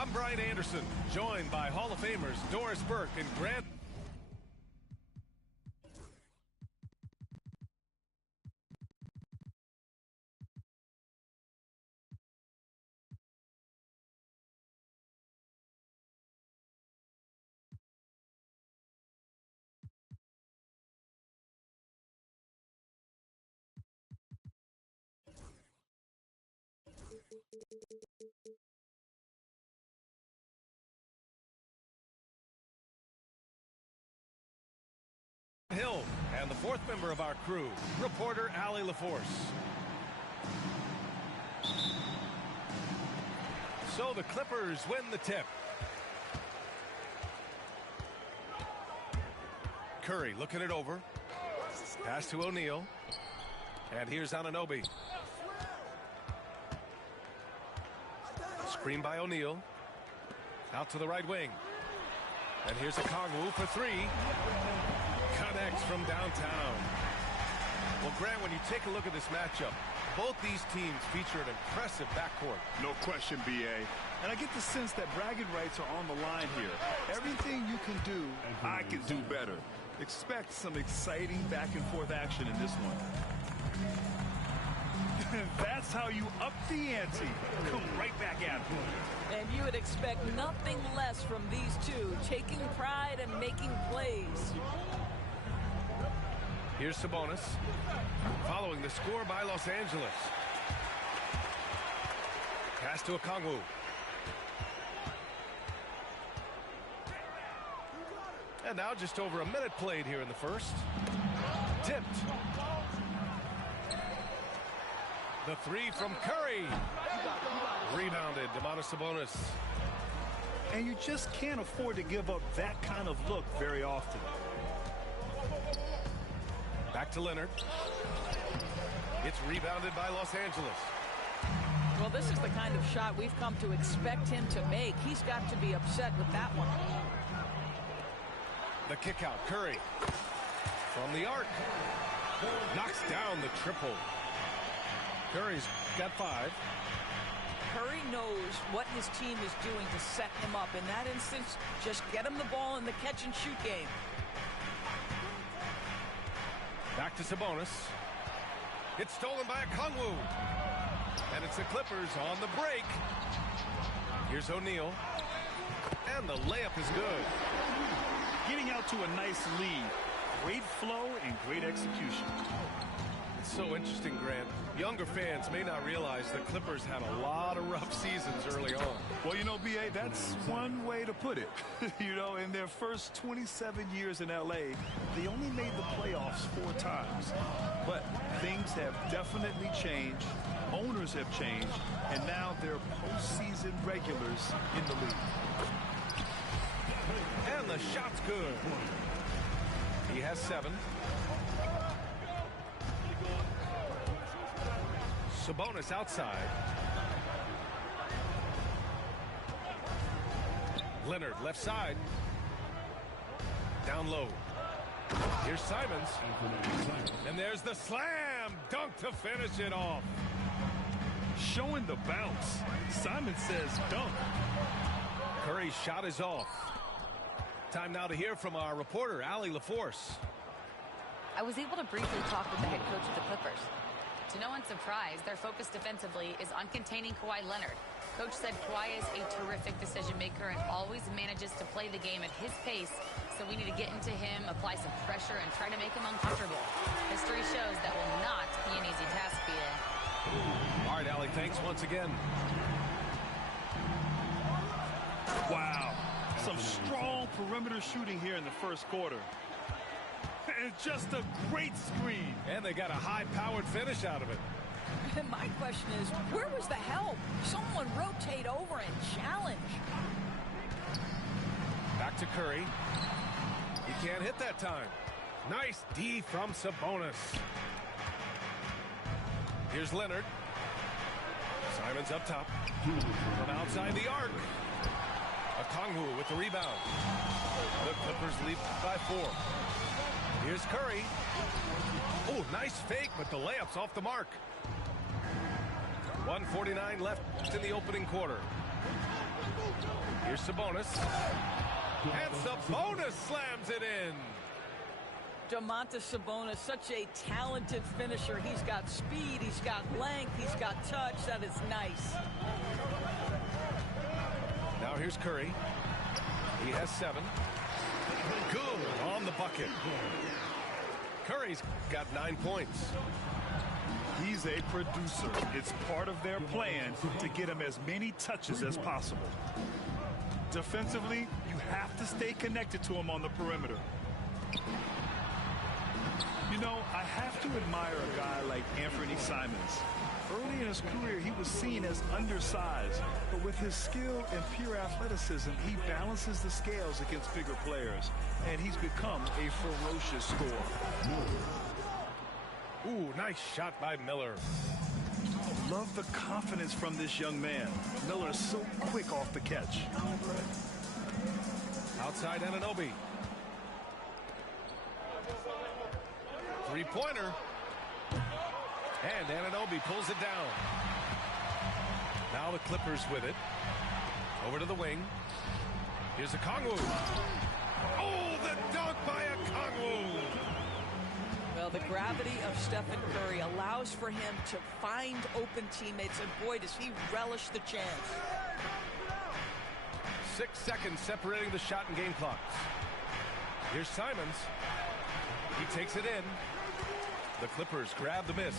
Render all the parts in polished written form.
I'm Brian Anderson, joined by Hall of Famers Doris Burke and Grant. Hill, and the fourth member of our crew, reporter Allie LaForce. So the Clippers win the tip. Curry looking it over. Pass to O'Neal. And here's Anunoby. Screen by O'Neal. Out to the right wing. And here's a Kongwu for three. Connects from downtown. Well, Grant, when you take a look at this matchup, both these teams feature an impressive backcourt. No question, B.A. And I get the sense that bragging rights are on the line here. Everything you can do, I can do better. Expect some exciting back-and-forth action in this one. That's how you up the ante. Come right back at them. And you would expect nothing less from these two, taking pride and making plays. Here's Sabonis, following the score by Los Angeles. Pass to Okongwu. And now just over a minute played here in the first. Tipped. The three from Curry. Rebounded, Domantas Sabonis. And you just can't afford to give up that kind of look very often. Back to Leonard. It's rebounded by Los Angeles. Well, this is the kind of shot we've come to expect him to make. He's got to be upset with that one. The kick out, Curry. From the arc. Knocks down the triple. Curry's got 5. Curry knows what his team is doing to set him up. In that instance, just get him the ball in the catch-and-shoot game. Back to Sabonis. It's stolen by Okongwu. And it's the Clippers on the break. Here's O'Neal. And the layup is good. Getting out to a nice lead. Great flow and great execution. It's so interesting, Grant. Younger fans may not realize the Clippers had a lot of rough seasons early on. Well, you know, B.A., that's one way to put it. You know, in their first 27 years in L.A., they only made the playoffs 4 times. But things have definitely changed. Owners have changed. And now they're postseason regulars in the league. And the shot's good. He has 7. Sabonis outside. Leonard left side. Down low. Here's Simons. And there's the slam dunk to finish it off. Showing the bounce. Simon says dunk. Curry's shot is off. Time now to hear from our reporter, Allie LaForce. I was able to briefly talk with the head coach of the Clippers. To no one's surprise, their focus defensively is on containing Kawhi Leonard. Coach said Kawhi is a terrific decision maker and always manages to play the game at his pace, so we need to get into him, apply some pressure, and try to make him uncomfortable. History shows that will not be an easy task, BA. All right, Allie, thanks once again. Wow. Some strong perimeter shooting here in the first quarter. And just a great screen. And they got a high-powered finish out of it. And my question is, where was the help? Someone rotate over and challenge. Back to Curry. He can't hit that time. Nice D from Sabonis. Here's Leonard. Simons up top. From outside the arc. Okongwu with the rebound. The Clippers lead by 4. Here's Curry. Oh, nice fake, but the layup's off the mark. 1:49 left in the opening quarter. Here's Sabonis. And Sabonis slams it in. Domantas Sabonis, such a talented finisher. He's got speed, he's got length, he's got touch. That is nice. Now here's Curry. He has 7. Good on the bucket. Curry's got 9 points. He's a producer. It's part of their plan to get him as many touches as possible. Defensively, you have to stay connected to him on the perimeter. You know, I have to admire a guy like Anthony Simons. Early in his career, he was seen as undersized, but with his skill and pure athleticism, he balances the scales against bigger players, and he's become a ferocious scorer. Ooh, nice shot by Miller. Love the confidence from this young man. Miller is so quick off the catch. Outside Anunoby. Three-pointer. And Anunoby pulls it down. Now the Clippers with it. Over to the wing. Here's Okongwu. Oh, the dunk by Okongwu. Well, the gravity of Stephen Curry allows for him to find open teammates, and boy, does he relish the chance. 6 seconds separating the shot and game clocks. Here's Simons. He takes it in. The Clippers grab the miss.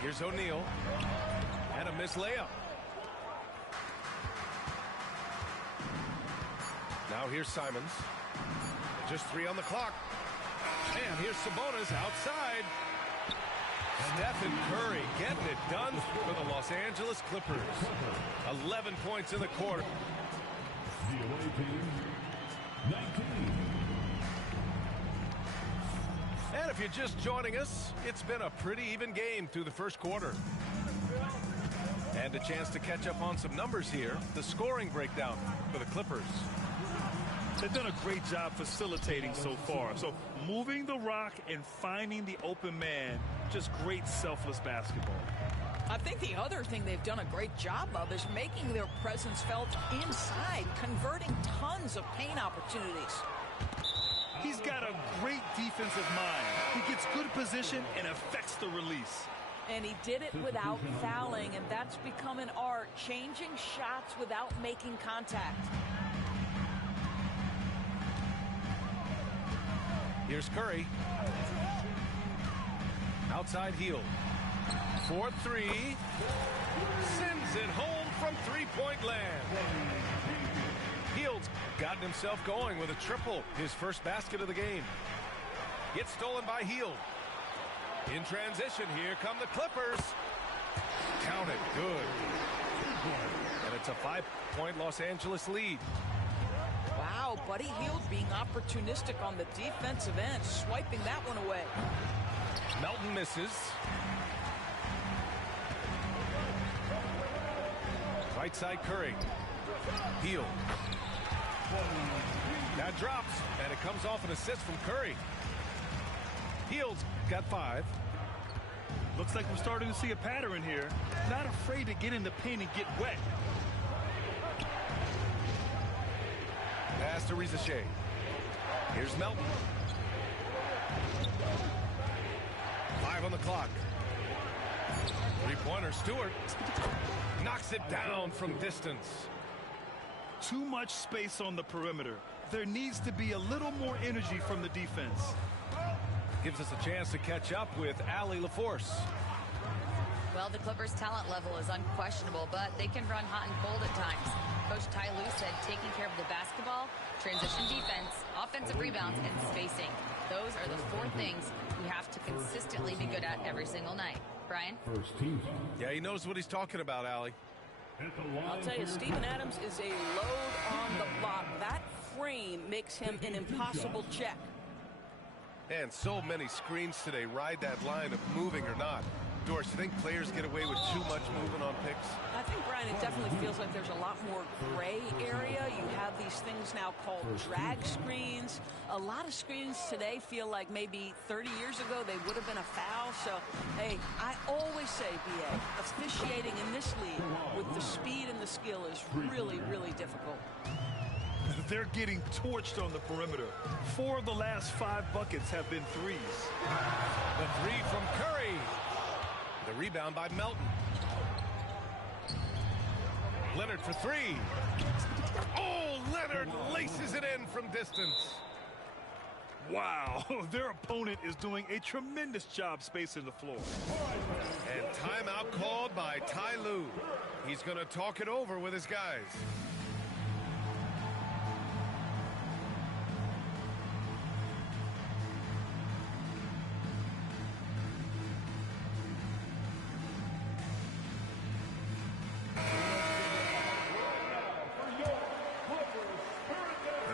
Here's O'Neal. And a missed layup. Now here's Simons. Just 3 on the clock. And here's Sabonis outside. Stephen Curry getting it done for the Los Angeles Clippers. 11 points in the quarter. And if you're just joining us, it's been a pretty even game through the first quarter. And a chance to catch up on some numbers here. The scoring breakdown for the Clippers. They've done a great job facilitating so far. So moving the rock and finding the open man, just great selfless basketball. I think the other thing they've done a great job of is making their presence felt inside, converting tons of paint opportunities. He's got a great defensive mind. He gets good position and affects the release. And he did it without fouling, and that's become an art, changing shots without making contact. Here's Curry. Outside heel. 4-3. Sends it home from three-point land. Hield's gotten himself going with a triple, his first basket of the game. Gets stolen by Hield. In transition, here come the Clippers. Count it, good. And it's a 5-point Los Angeles lead. Wow, Buddy Hield being opportunistic on the defensive end, swiping that one away. Melton misses. Right side Curry. Heel. That drops, and it comes off an assist from Curry. Heel's got 5. Looks like we're starting to see a pattern here. Not afraid to get in the paint and get wet. Pass to Rizachet. Here's Melton. 5 on the clock. Three-pointer, Stewart knocks it down from distance. Too much space on the perimeter. There needs to be a little more energy from the defense. Gives us a chance to catch up with Allie LaForce. Well, the Clippers' talent level is unquestionable, but they can run hot and cold at times. Coach Ty Lue said taking care of the basketball, transition defense, offensive rebounds, and spacing. Those are the 4 things we have to consistently be good at every single night. Brian? Yeah, he knows what he's talking about, Allie. I'll tell you, Steven Adams is a load on the block. That frame makes him an impossible check. And so many screens today ride that line of moving or not. Doris, you think players get away with too much movement on picks? I think, Brian, it definitely feels like there's a lot more gray area. You have these things now called drag screens. A lot of screens today feel like maybe 30 years ago they would have been a foul. So, hey, I always say, BA, officiating in this league with the speed and the skill is really, really difficult. They're getting torched on the perimeter. 4 of the last 5 buckets have been threes. The 3 from Curry. The rebound by Melton. Leonard for 3. Oh, Leonard laces it in from distance. Wow, their opponent is doing a tremendous job spacing the floor. And timeout called by Ty Lue. He's going to talk it over with his guys.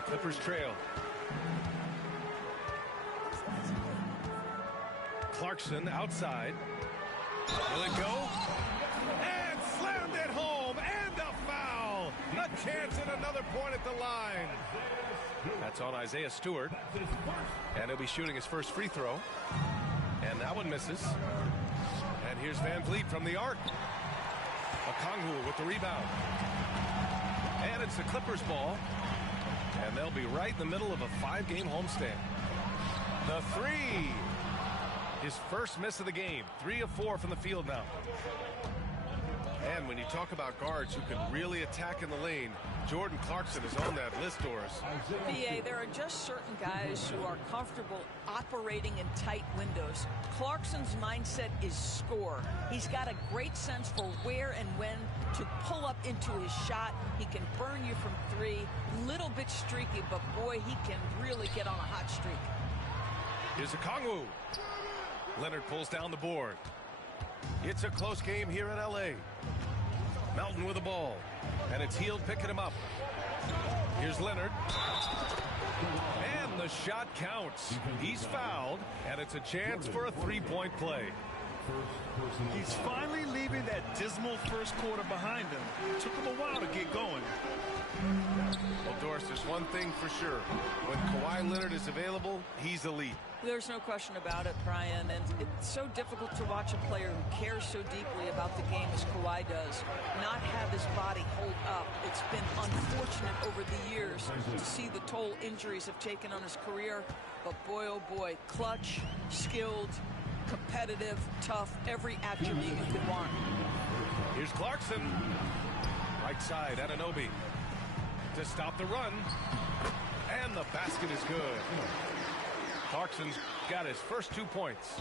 Clippers trail. Clarkson outside. Will it go? And slammed it home. And a foul. A chance at another point at the line. That's on Isaiah Stewart. And he'll be shooting his first free throw. And that one misses. And here's Van Vliet from the arc. Okongwu with the rebound. And it's the Clippers ball. And they'll be right in the middle of a 5-game homestand. The 3. His first miss of the game. 3 of 4 from the field now. And when you talk about guards who can really attack in the lane, Jordan Clarkson is on that list, Doris. BA, there are just certain guys who are comfortable operating in tight windows. Clarkson's mindset is score. He's got a great sense for where and when to pull up into his shot. He can burn you from 3. Little bit streaky, but boy, he can really get on a hot streak. Here's Okongwu. Leonard pulls down the board. It's a close game here in L.A. Melton with the ball. And it's Hield picking him up. Here's Leonard. And the shot counts. He's fouled, and it's a chance for a 3-point play. He's finally leaving that dismal first quarter behind him. Took him a while to get going. Well, Doris, there's one thing for sure. When Kawhi Leonard is available, he's elite. There's no question about it, Brian, and it's so difficult to watch a player who cares so deeply about the game as Kawhi does not have his body hold up. It's been unfortunate over the years to see the toll injuries have taken on his career, but boy, oh boy, clutch, skilled, competitive, tough, every attribute you could want. Here's Clarkson. Right side, Anunoby to stop the run, and the basket is good. Clarkson's got his first 2 points.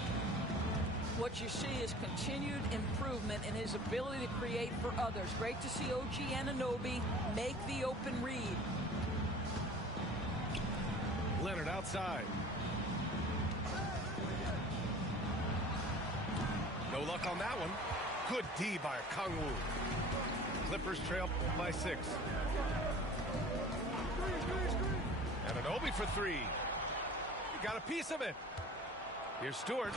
What you see is continued improvement in his ability to create for others. Great to see OG Anunoby make the open read. Leonard outside. No luck on that one. Good D by Okongwu. Clippers trail by 6. Anunoby for 3. Got a piece of it. Here's Stewart.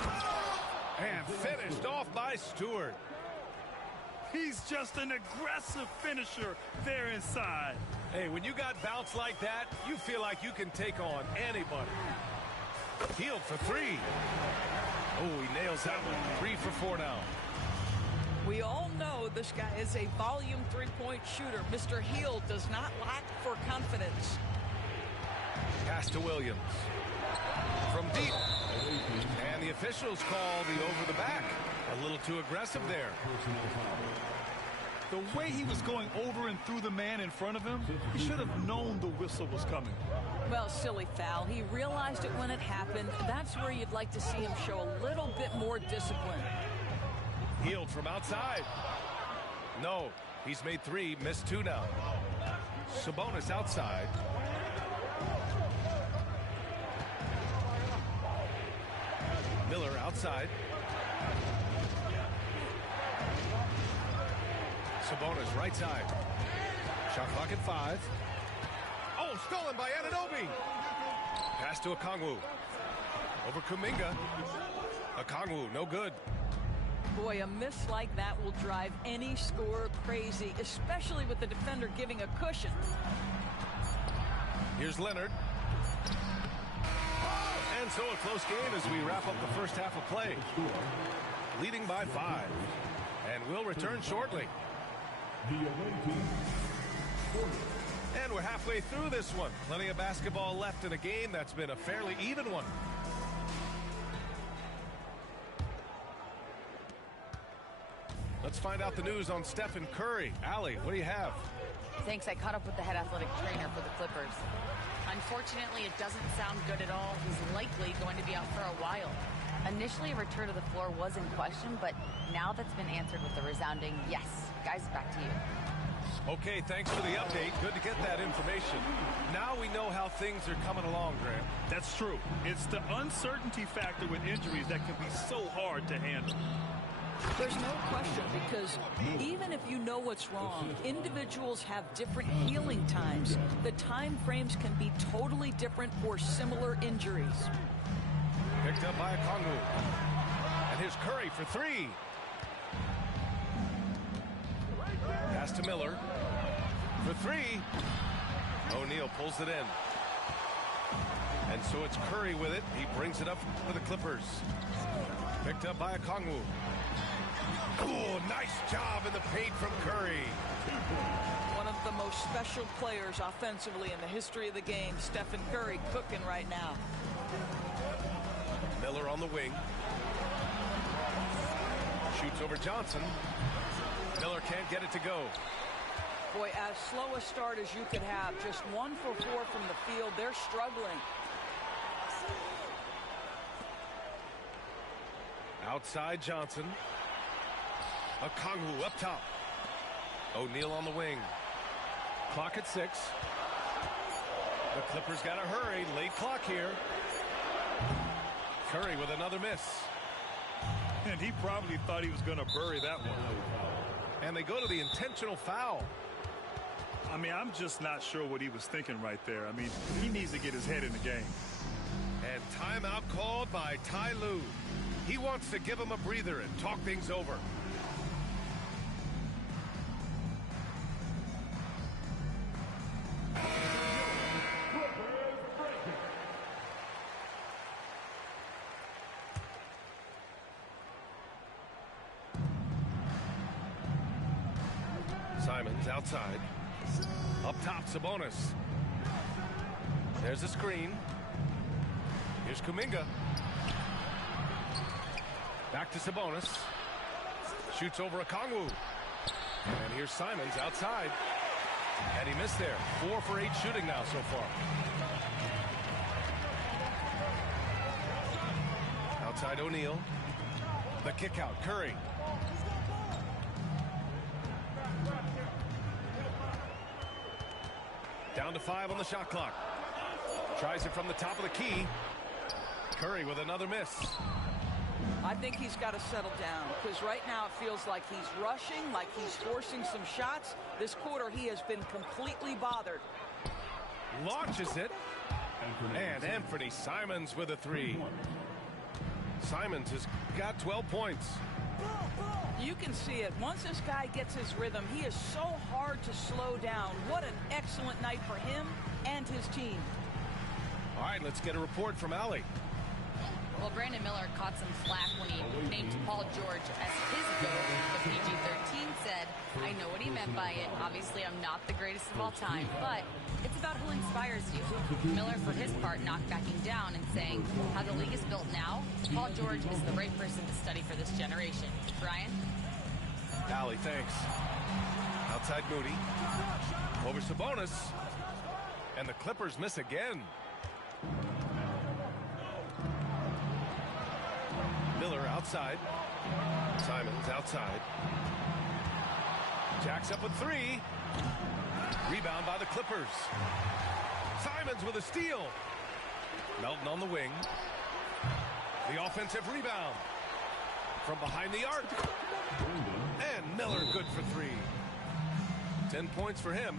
And finished off by Stewart. He's just an aggressive finisher there inside. Hey, when you got bounce like that, you feel like you can take on anybody. Healed for three. Oh, he nails that one. 3 for 4 now. We all know this guy is a volume three-point shooter. Mr. Hield does not lack for confidence. Pass to Williams. From deep. And the officials call the over the back. A little too aggressive there. The way he was going over and through the man in front of him, he should have known the whistle was coming. Well, silly foul. He realized it when it happened. That's where you'd like to see him show a little bit more discipline. Healed from outside. No, he's made 3, missed 2 now. Sabonis outside. Miller outside. Sabonis right side. Shot clock at 5. Oh, stolen by Anunoby. Pass to Okongwu. Over Kuminga. Okongwu, no good. Boy, a miss like that will drive any scorer crazy, especially with the defender giving a cushion. Here's Leonard. And so a close game as we wrap up the first half of play. Leading by 5. And we'll return shortly. And we're halfway through this one. Plenty of basketball left in a game that's been a fairly even one. Let's find out the news on Stephen Curry. Allie, what do you have? Thanks. I caught up with the head athletic trainer for the Clippers. Unfortunately, it doesn't sound good at all. He's likely going to be out for a while. Initially, a return to the floor was in question, but now that's been answered with a resounding yes. Guys, back to you. Okay, thanks for the update. Good to get that information. Now we know how things are coming along, Graham. That's true. It's the uncertainty factor with injuries that can be so hard to handle. There's no question, because even if you know what's wrong, individuals have different healing times. The time frames can be totally different for similar injuries. Picked up by Okongwu. And here's Curry for 3. Pass to Miller. For 3. O'Neal pulls it in. And so it's Curry with it. He brings it up for the Clippers. Picked up by Okongwu. Oh, nice job in the paint from Curry. One of the most special players offensively in the history of the game, Stephen Curry, cooking right now. Miller on the wing. Shoots over Johnson. Miller can't get it to go. Boy, as slow a start as you could have, just 1 for 4 from the field. They're struggling. Outside Johnson. Okongwu up top. O'Neal on the wing. Clock at 6. The Clippers got to hurry. Late clock here. Curry with another miss. And he probably thought he was going to bury that one. And they go to the intentional foul. I mean, I'm just not sure what he was thinking right there. I mean, he needs to get his head in the game. And timeout called by Ty Lue. He wants to give him a breather and talk things over. Simons outside. Up top, Sabonis. There's a screen. Here's Kuminga. Back to Sabonis. Shoots over Okongwu. And here's Simons outside. And he missed there. 4 for 8 shooting now so far. Outside O'Neal. The kick out, Curry. Down to 5 on the shot clock. Tries it from the top of the key. Curry with another miss. I think he's got to settle down, because right now it feels like he's rushing, like he's forcing some shots. This quarter he has been completely bothered. Launches it. And Anthony Simons with a 3. Simons has got 12 points. You can see it. Once this guy gets his rhythm, he is so hard to slow down. What an excellent night for him and his team. All right, let's get a report from Allie. Well, Brandon Miller caught some flack when he named Paul George as his GOAT. The PG-13 said, I know what he meant by it. Obviously, I'm not the greatest of all time, but it's about who inspires you. Miller, for his part, not backing down and saying, how the league is built now, Paul George is the right person to study for this generation. Brian? Allie, thanks. Outside Moody. Over Sabonis. And the Clippers miss again. Miller outside. Simons outside. Jacks up with 3. Rebound by the Clippers. Simons with a steal. Melton on the wing. The offensive rebound. From behind the arc. And Miller good for 3. 10 points for him.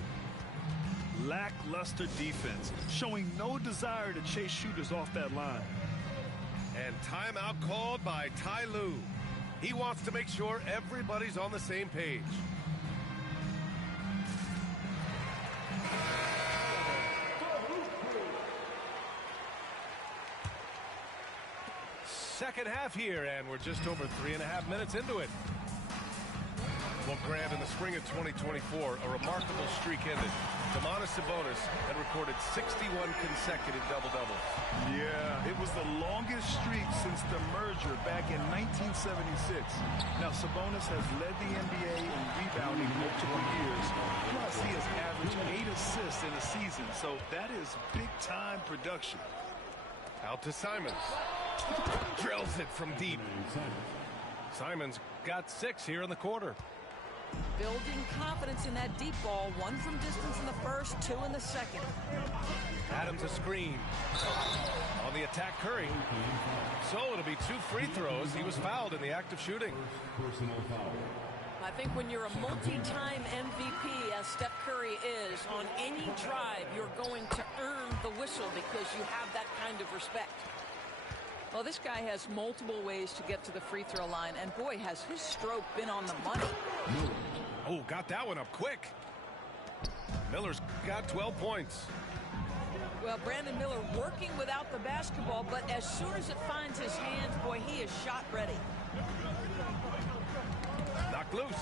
Lackluster defense, showing no desire to chase shooters off that line. And timeout called by Ty Lue. He wants to make sure everybody's on the same page. Second half here, and we're just over 3.5 minutes into it. Well, Grant, in the spring of 2024, a remarkable streak ended. Domantas Sabonis had recorded 61 consecutive double-doubles. Yeah, it was the longest streak since the merger back in 1976. Now, Sabonis has led the NBA in rebounding multiple years. Plus, he has averaged 8 assists in a season, so that is big-time production. Out to Simons. Drills it from deep. Simons got 6 here in the quarter. Building confidence in that deep ball. 1 from distance in the first, 2 in the second. Adams a screen. On the attack, Curry. So it'll be 2 free throws. He was fouled in the act of shooting. I think when you're a multi-time MVP, as Steph Curry is, on any drive, you're going to earn the whistle because you have that kind of respect. Well, this guy has multiple ways to get to the free throw line, and boy, has his stroke been on the money. Oh, got that one up quick. Miller's got 12 points. Well, Brandon Miller working without the basketball, but as soon as it finds his hands, boy, he is shot ready. Knocked loose.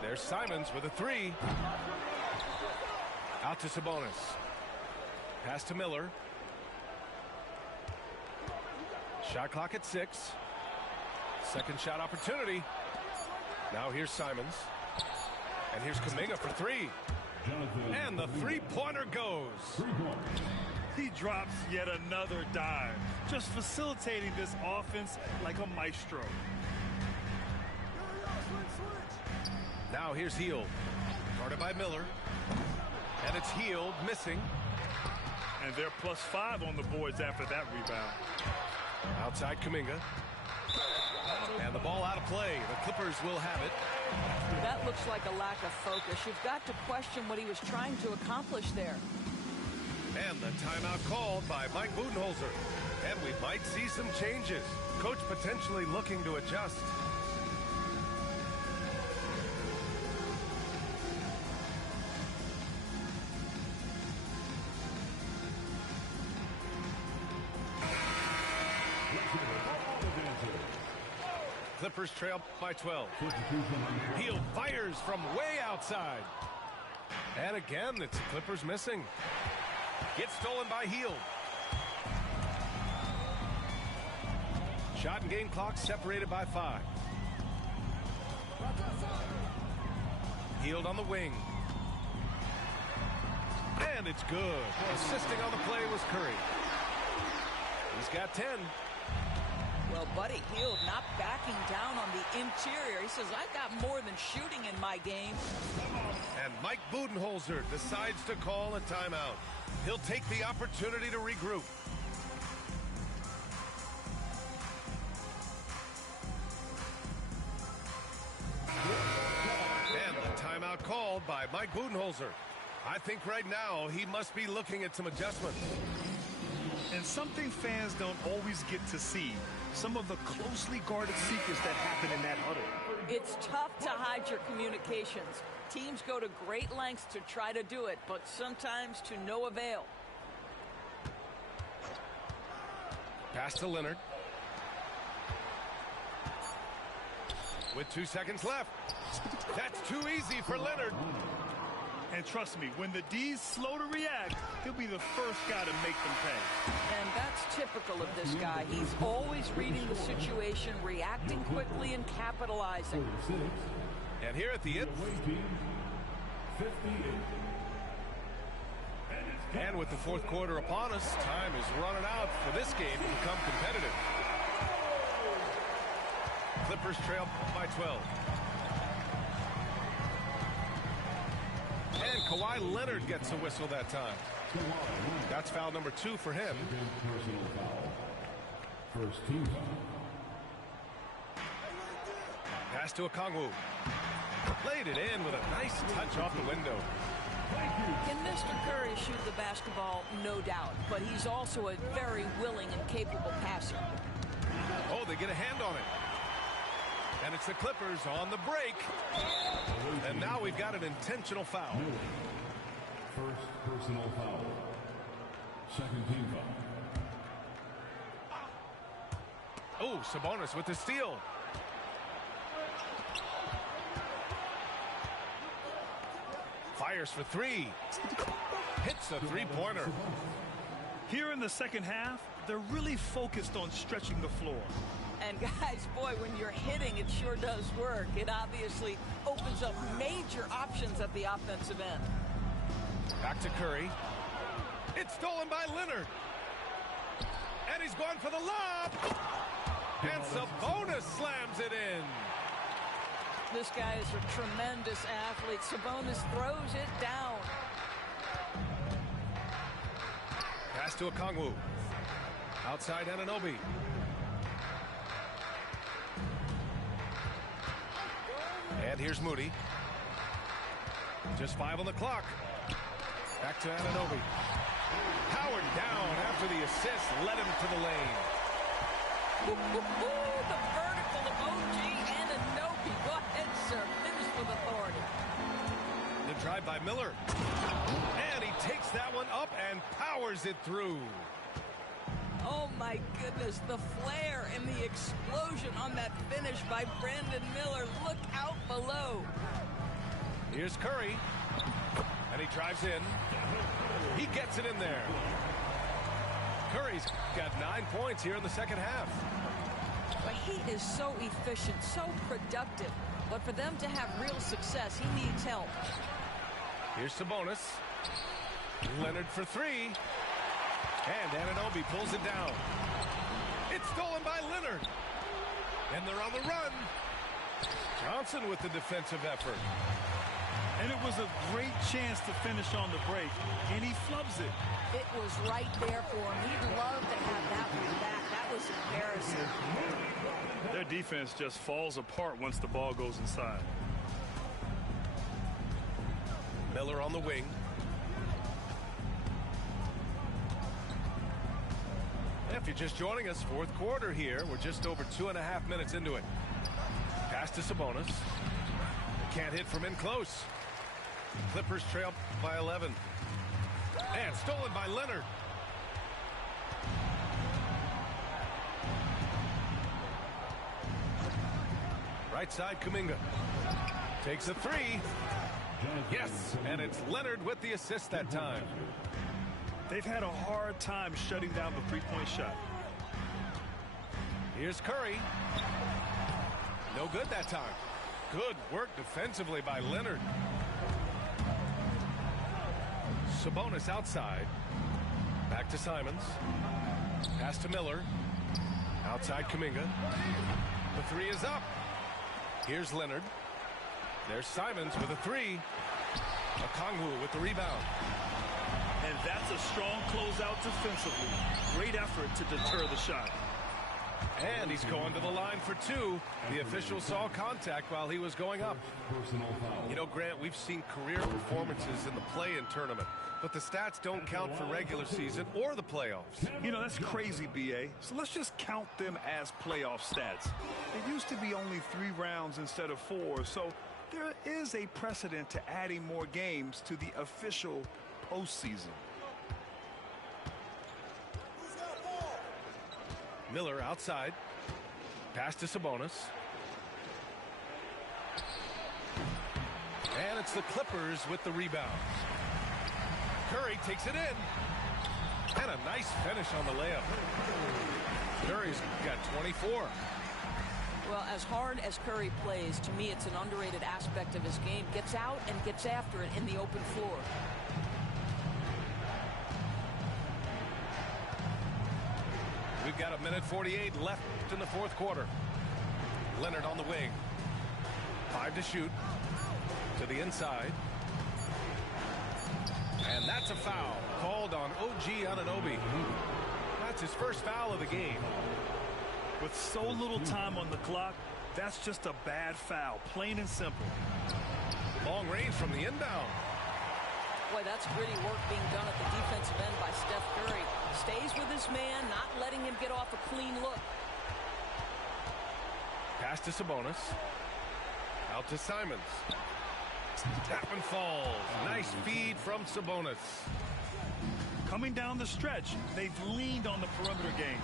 There's Simons with a 3. Out to Sabonis. Pass to Miller. Shot clock at 6. Second shot opportunity. Now here's Simons. And here's Kuminga for 3. And the three-pointer goes. He drops yet another dime, just facilitating this offense like a maestro. Now here's Hield. Guarded by Miller. And it's Hield missing. And they're +5 on the boards after that rebound. Outside Kuminga. And the ball out of play. The Clippers will have it. That looks like a lack of focus. You've got to question what he was trying to accomplish there. And the timeout called by Mike Budenholzer. And we might see some changes. Coach potentially looking to adjust. Clippers trail by 12. Hield fires from way outside. And again, it's the Clippers missing. Gets stolen by Hield. Shot and game clock separated by 5. Hield on the wing. And it's good. Assisting on the play was Curry. He's got 10. Well, Buddy Hield not backing down on the interior. He says, I've got more than shooting in my game. And Mike Budenholzer decides to call a timeout. He'll take the opportunity to regroup. And the timeout called by Mike Budenholzer. I think right now he must be looking at some adjustments. And something fans don't always get to see, some of the closely guarded secrets that happen in that huddle. It's tough to hide your communications. Teams go to great lengths to try to do it, but sometimes to no avail. Pass to Leonard. With 2 seconds left. That's too easy for Leonard. And trust me, when the D's slow to react, he'll be the first guy to make them pay. And that's typical of this guy. He's always reading the situation, reacting quickly, and capitalizing. And here at the end. And with the fourth quarter upon us, time is running out for this game to become competitive. Clippers trail by 12. And Kawhi Leonard gets a whistle that time. That's foul number 2 for him. First team foul. Pass to Okongwu. Laid it in with a nice touch off the window. Can Mr. Curry shoot the basketball? No doubt. But he's also a very willing and capable passer. Oh, they get a hand on it. And it's the Clippers on the break. And now we've got an intentional foul. First personal foul. Second team foul. Oh, Sabonis with the steal. Fires for 3. Hits a three-pointer. Here in the second half, they're really focused on stretching the floor. And guys, boy, when you're hitting, it sure does work. It obviously opens up major options at the offensive end. Back to Curry. It's stolen by Leonard. And he's going for the lob. And Sabonis slams it in. This guy is a tremendous athlete. Sabonis throws it down. Pass to Okongwu. Outside Anunoby. And here's Moody. Just 5 on the clock. Back to Anunoby. Howard down after the assist led him to the lane. The vertical emoji and Anunoby. Go ahead, sir. Finish with authority. The drive by Miller. And he takes that one up and powers it through. Oh, my goodness. The flare and the explosion on that finish by Brandon Miller. Look out below. Here's Curry. And he drives in. He gets it in there. Curry's got 9 points here in the second half. But he is so efficient, so productive. But for them to have real success, he needs help. Here's Sabonis. Leonard for 3. And Anunoby pulls it down. It's stolen by Leonard. And they're on the run. Johnson with the defensive effort. And it was a great chance to finish on the break, and he flubs it. It was right there for him. He'd love to have that one back. That was embarrassing. Their defense just falls apart once the ball goes inside. Miller on the wing. If you're just joining us, fourth quarter here. We're just over 2.5 minutes into it. Pass to Sabonis. Can't hit from in close. Clippers trail by 11. And stolen by Leonard. Right side, Kuminga. Takes a 3. Yes, and it's Leonard with the assist that time. They've had a hard time shutting down the three-point shot. Here's Curry. No good that time. Good work defensively by Leonard. Sabonis outside. Back to Simons. Pass to Miller. Outside Kuminga. The 3 is up. Here's Leonard. There's Simons with a 3. Okongwu with the rebound. And that's a strong closeout defensively. Great effort to deter the shot. And he's going to the line for two. The official saw contact while he was going up. You know, Grant, we've seen career performances in the play-in tournament, but the stats don't count for regular season or the playoffs. You know, that's crazy, B.A. So let's just count them as playoff stats. It used to be only 3 rounds instead of 4, so there is a precedent to adding more games to the official postseason. Miller outside. Pass to Sabonis. And it's the Clippers with the rebound. Curry takes it in. And a nice finish on the layup. Curry's got 24. Well, as hard as Curry plays, to me it's an underrated aspect of his game. Gets out and gets after it in the open floor. We've got 1:48 left in the fourth quarter. Leonard on the wing. 5 to shoot. To the inside. And that's a foul called on OG Anunoby. That's his first foul of the game. With so little time on the clock, that's just a bad foul, plain and simple. Long range from the inbound. Boy, that's gritty work being done at the defensive end by Steph Curry. Stays with his man, not letting him get off a clean look. Pass to Sabonis. Out to Simons. That one falls. Nice feed from Sabonis. Coming down the stretch, they've leaned on the perimeter game.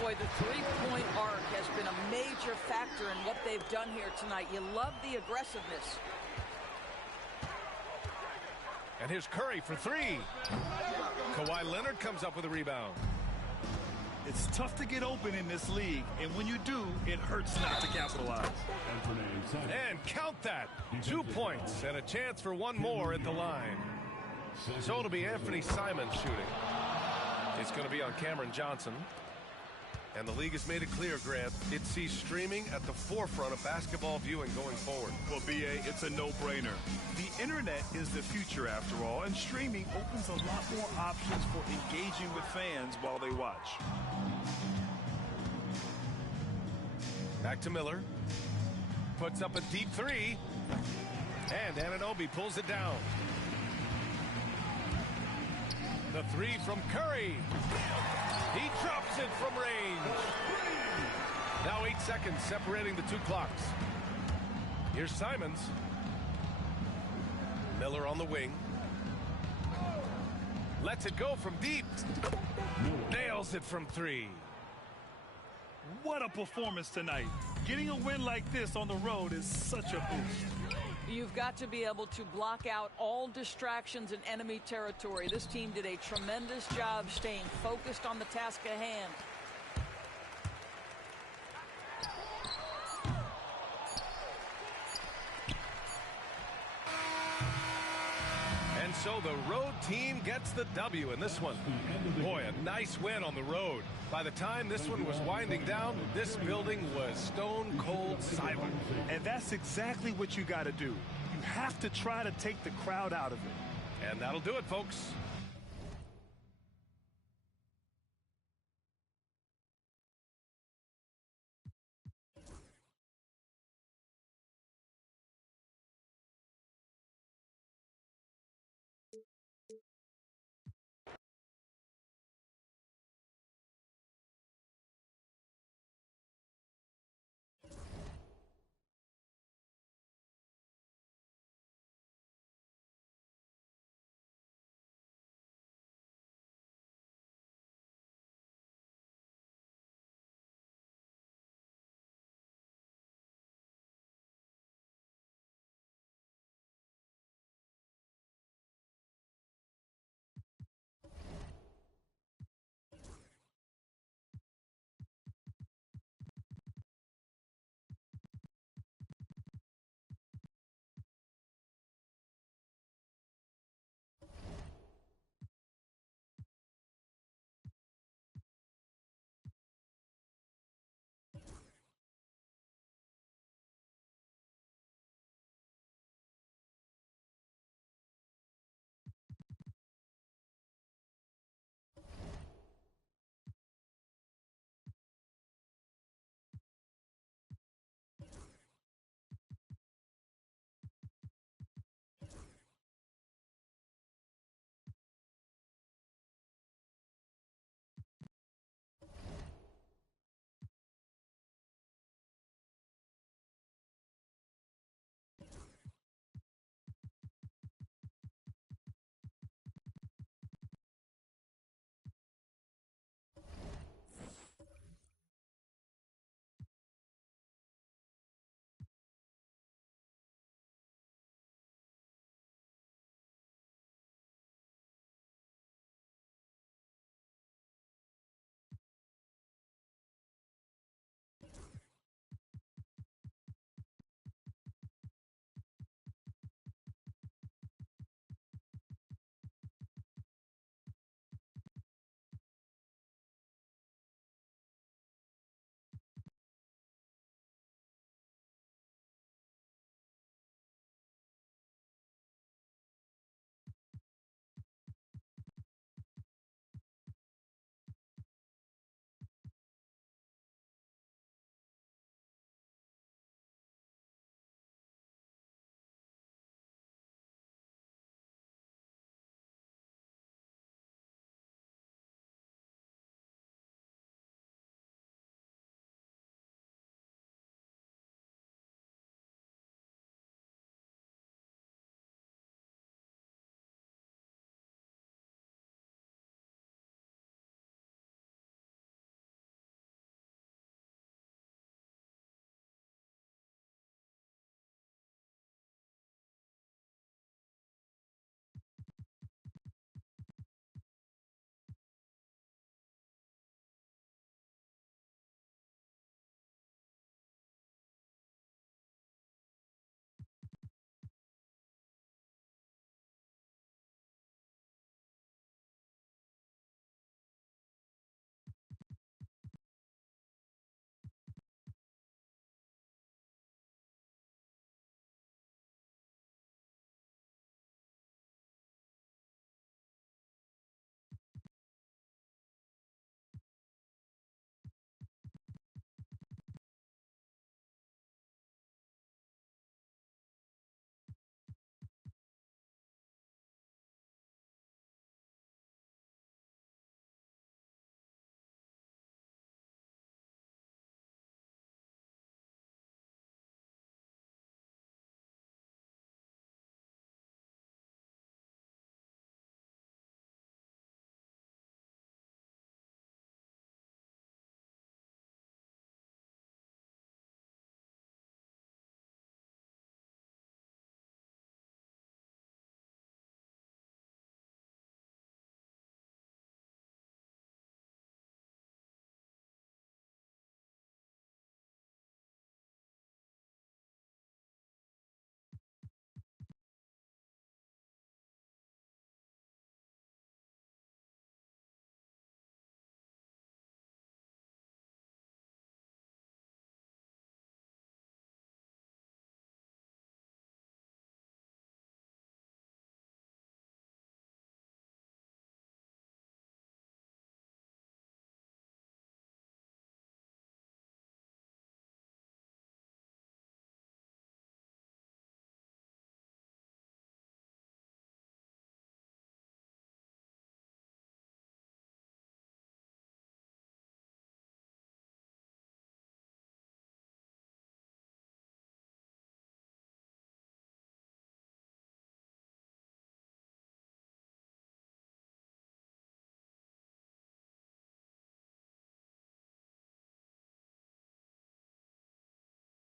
Boy, the three-point arc has been a major factor in what they've done here tonight. You love the aggressiveness. And here's Curry for 3. Kawhi Leonard comes up with a rebound. It's tough to get open in this league, and when you do, it hurts not to capitalize. And count that. 2 points and a chance for one more at the line. So it'll be Anthony Simons shooting. It's going to be on Cameron Johnson. And the league has made it clear, Grant, it sees streaming at the forefront of basketball viewing going forward. Well, B.A., it's a no-brainer. The internet is the future after all, and streaming opens a lot more options for engaging with fans while they watch. Back to Miller. Puts up a deep 3. And Anunoby pulls it down. The 3 from Curry. He drops it from range. Now 8 seconds separating the 2 clocks. Here's Simons. Miller on the wing. Lets it go from deep. Nails it from 3. What a performance tonight. Getting a win like this on the road is such a boost. You've got to be able to block out all distractions in enemy territory. This team did a tremendous job staying focused on the task at hand. And so the road team gets the W in this one. Boy, a nice win on the road. By the time this one was winding down, this building was stone cold silent. And that's exactly what you got to do. You have to try to take the crowd out of it. And that'll do it, folks.